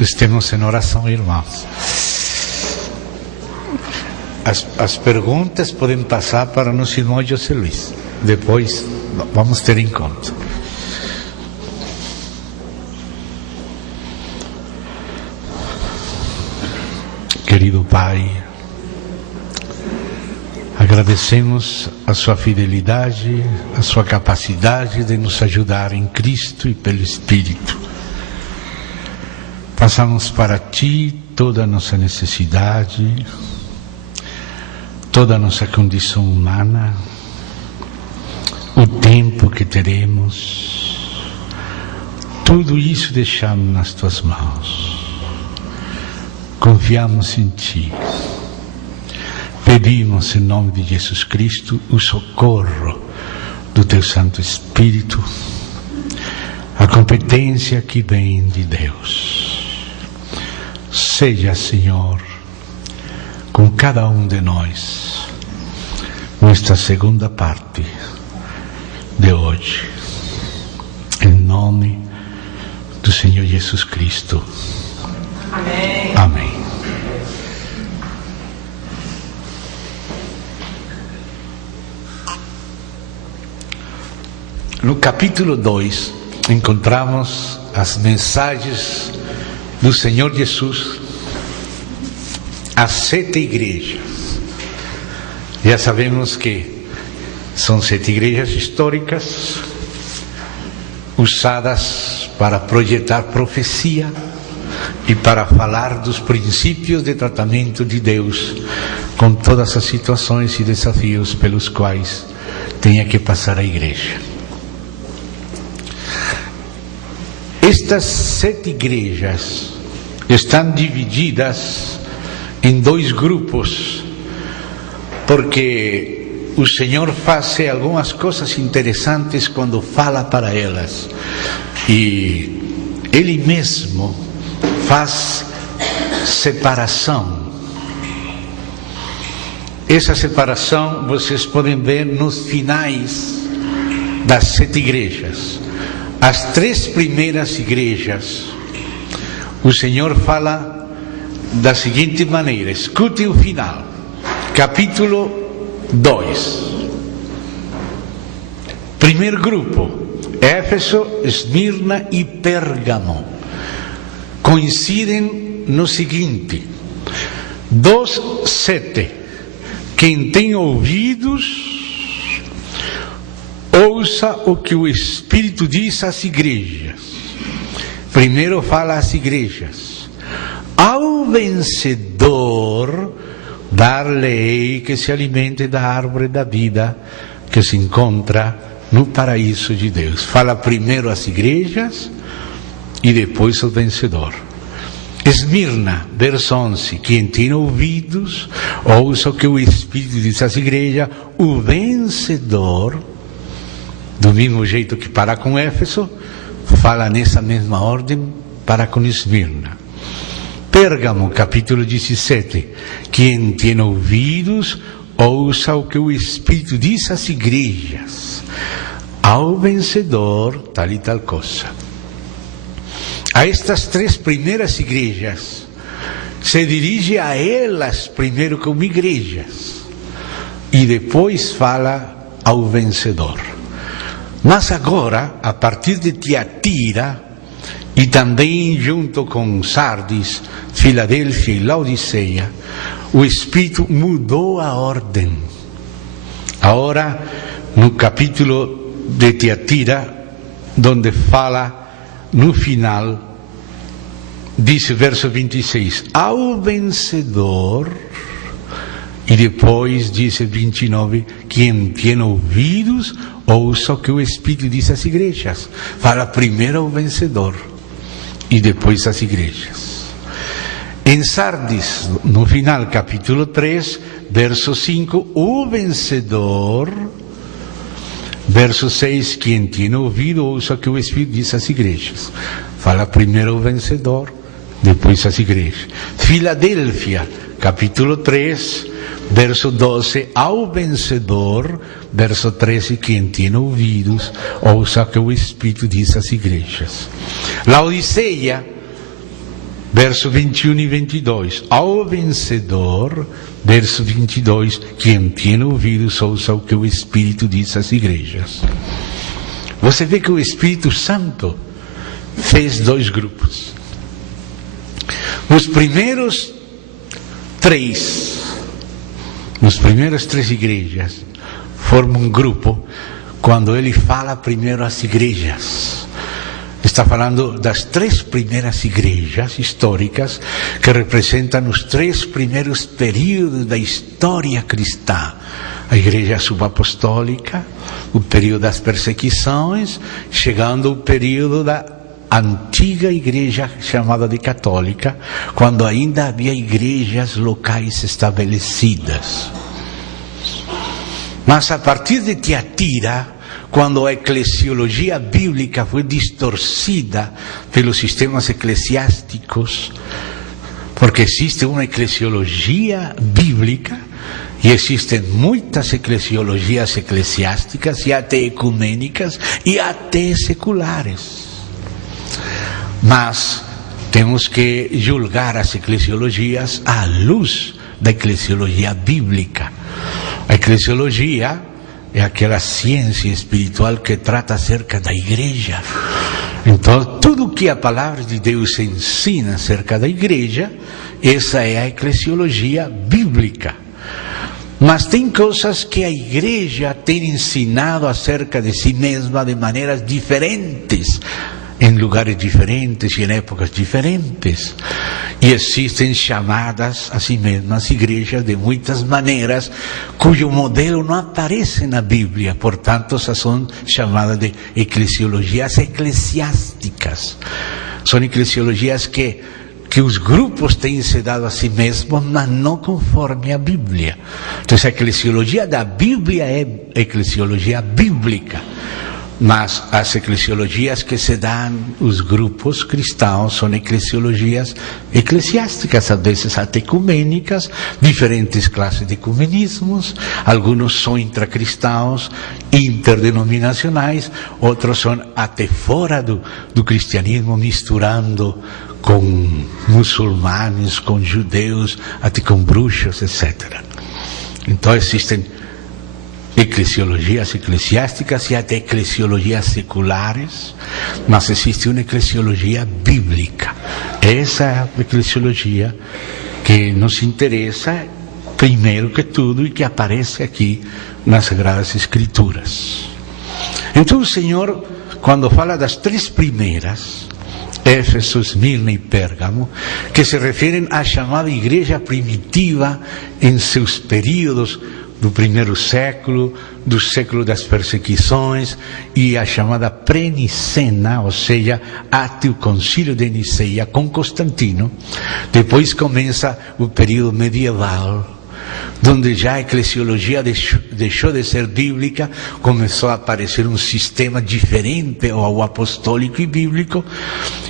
Estemos em oração, irmãos. As perguntas podem passar para o nosso irmão José Luiz. Depois vamos ter em conta. Querido Pai, agradecemos a sua fidelidade, a sua capacidade de nos ajudar em Cristo e pelo Espírito. Passamos para Ti toda a nossa necessidade, toda a nossa condição humana, o tempo que teremos, tudo isso deixamos nas Tuas mãos. Confiamos em Ti. Pedimos em nome de Jesus Cristo o socorro do Teu Santo Espírito, a competência que vem de Deus. Seja, Senhor, com cada um de nós, nesta segunda parte de hoje, em nome do Senhor Jesus Cristo. Amém. Amém. No capítulo 2, encontramos as mensagens do Senhor Jesus às 7 igrejas. Já sabemos que são 7 igrejas históricas, usadas para projetar profecia e para falar dos princípios de tratamento de Deus com todas as situações e desafios pelos quais tenha que passar a igreja. Estas 7 igrejas estão divididas em 2 grupos, porque o Senhor faz algumas coisas interessantes quando fala para elas, e Ele mesmo faz separação. Essa separação vocês podem ver nos finais das 7 igrejas. As 3 primeiras igrejas, o Senhor fala da seguinte maneira, escute o final, capítulo 2. Primeiro grupo, Éfeso, Esmirna e Pérgamo, coincidem no seguinte: 2:7, quem tem ouvidos, ouça o que o Espírito diz às igrejas. Primeiro fala às igrejas: ao vencedor dar-lhe-ei que se alimente da árvore da vida que se encontra no paraíso de Deus. Fala primeiro às igrejas e depois ao vencedor. Esmirna, verso 11, quem tem ouvidos, ouça o que o Espírito diz às igrejas. O vencedor, do mesmo jeito que para com Éfeso, fala nessa mesma ordem para com Esmirna. Pérgamo, capítulo 17, quem tem ouvidos, ouça o que o Espírito diz às igrejas. Ao vencedor, tal e tal coisa. A estas 3 primeiras igrejas, se dirige a elas primeiro como igrejas, e depois fala ao vencedor. Mas agora, a partir de Tiatira, e também junto com Sardis, Filadélfia e Laodiceia, o Espírito mudou a ordem. Agora, no capítulo de Tiatira, onde fala no final, diz verso 26, ao vencedor, e depois diz 29, quem tem ouvidos, ouça o que o Espírito diz às igrejas. Fala primeiro ao vencedor e depois às igrejas. Em Sardis, no final, capítulo 3, verso 5, o vencedor, verso 6, quem tem ouvido, ouça o que o Espírito diz às igrejas. Fala primeiro ao vencedor, depois às igrejas. Filadélfia, capítulo 3, verso 12, ao vencedor, verso 13, quem tem ouvidos, ouça o que o Espírito diz às igrejas. Laodiceia, verso 21 e 22. Ao vencedor, verso 22, quem tem ouvidos ouça o que o Espírito diz às igrejas. Você vê que o Espírito Santo fez dois grupos. Os primeiras três igrejas formam um grupo quando ele fala primeiro às igrejas. Está falando das três primeiras igrejas históricas que representam os três primeiros períodos da história cristã. A igreja subapostólica, o período das perseguições, chegando ao período da antiga igreja chamada de católica, quando ainda havia igrejas locais estabelecidas. Mas a partir de Tiatira, quando a eclesiologia bíblica foi distorcida pelos sistemas eclesiásticos, porque existe uma eclesiologia bíblica e existem muitas eclesiologias eclesiásticas e até ecumênicas e até seculares. Mas temos que julgar as eclesiologias à luz da eclesiologia bíblica. A eclesiologia é aquela ciência espiritual que trata acerca da igreja. Então, tudo que a palavra de Deus ensina acerca da igreja, essa é a eclesiologia bíblica. Mas tem coisas que a igreja tem ensinado acerca de si mesma de maneiras diferentes, em lugares diferentes e em épocas diferentes. E existem chamadas a si mesmas igrejas de muitas maneiras, cujo modelo não aparece na Bíblia. Portanto, essas são chamadas de eclesiologias eclesiásticas. São eclesiologias que os grupos têm se dado a si mesmos, mas não conforme a Bíblia. Então, a eclesiologia da Bíblia é eclesiologia bíblica. Mas as eclesiologias que se dão os grupos cristãos são eclesiologias eclesiásticas, às vezes até ecumênicas, diferentes classes de ecumenismos. Alguns são intracristãos, interdenominacionais, outros são até fora do cristianismo, misturando com muçulmanos, com judeus, até com bruxos, etc. Então existem eclesiologias eclesiásticas e até eclesiologias seculares, mas existe uma eclesiologia bíblica. Essa é a eclesiologia que nos interessa primeiro que tudo e que aparece aqui nas Sagradas Escrituras. Então o Senhor, quando fala das três primeiras, Éfeso, Esmirna e Pérgamo, que se referem à chamada igreja primitiva em seus períodos do primeiro século, do século das perseguições, e a chamada pré-nicena, ou seja, até o concílio de Niceia com Constantino. Depois começa o período medieval, onde já a eclesiologia deixou de ser bíblica, começou a aparecer um sistema diferente ao apostólico e bíblico,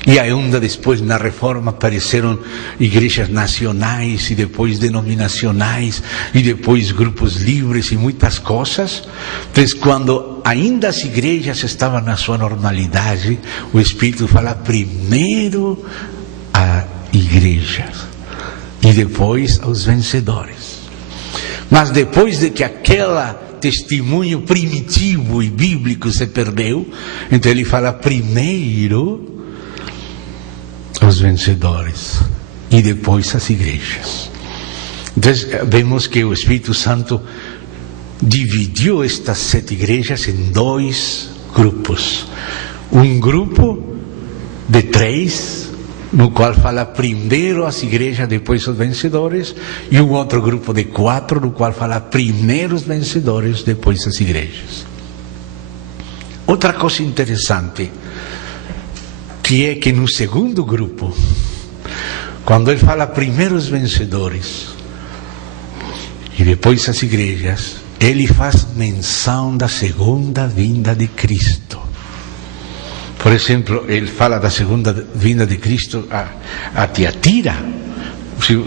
e ainda depois na Reforma apareceram igrejas nacionais e depois denominacionais e depois grupos livres e muitas coisas. Então, quando ainda as igrejas estavam na sua normalidade, o Espírito fala primeiro à igreja e depois aos vencedores. Mas depois de que aquele testemunho primitivo e bíblico se perdeu, então ele fala primeiro aos vencedores e depois às igrejas. Então vemos que o Espírito Santo dividiu estas 7 igrejas em 2 grupos. Um grupo de 3, no qual fala primeiro as igrejas, depois os vencedores, e um outro grupo de 4, no qual fala primeiro os vencedores, depois as igrejas. Outra coisa interessante, que é que no segundo grupo, quando ele fala primeiro os vencedores e depois as igrejas, ele faz menção da segunda vinda de Cristo. Por exemplo, ele fala da segunda vinda de Cristo a Tiatira.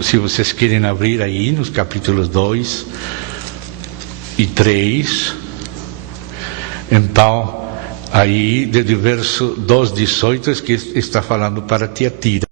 Se vocês querem abrir aí nos capítulos 2 e 3, então, aí, desde o verso 2:18, que está falando para Tiatira.